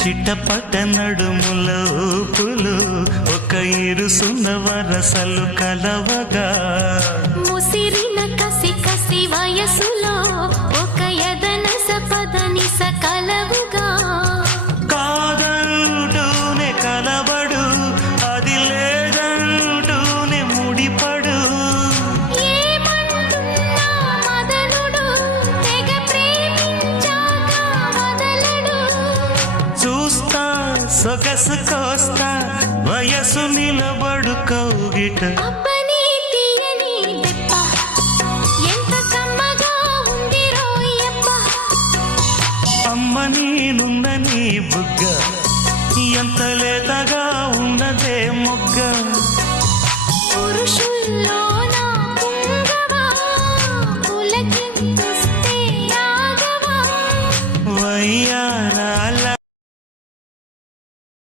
చిట్టపట నడుముల ఊపులు ఒక ఇరుసున్న వరసలు కలవగా ముసిరిన కసి కసి వయసులో ఒక యదన సపదని సకలవుగా కాదంటూనే కలబడు అది లేదంటూనే ముడిపడు ఏమంటున్నా మదనుడు తెగ ప్రేమించాక వదలడు చూస్తా సొగసు కోస్తా వయసు నిలబడు కౌగిట అబ్బని తీయని దెబ్బ ఎంత కమ్మగా ఉంది రోయప్ప అమ్మ నేనున్న నీ బుగ్గ ఎంత లేదా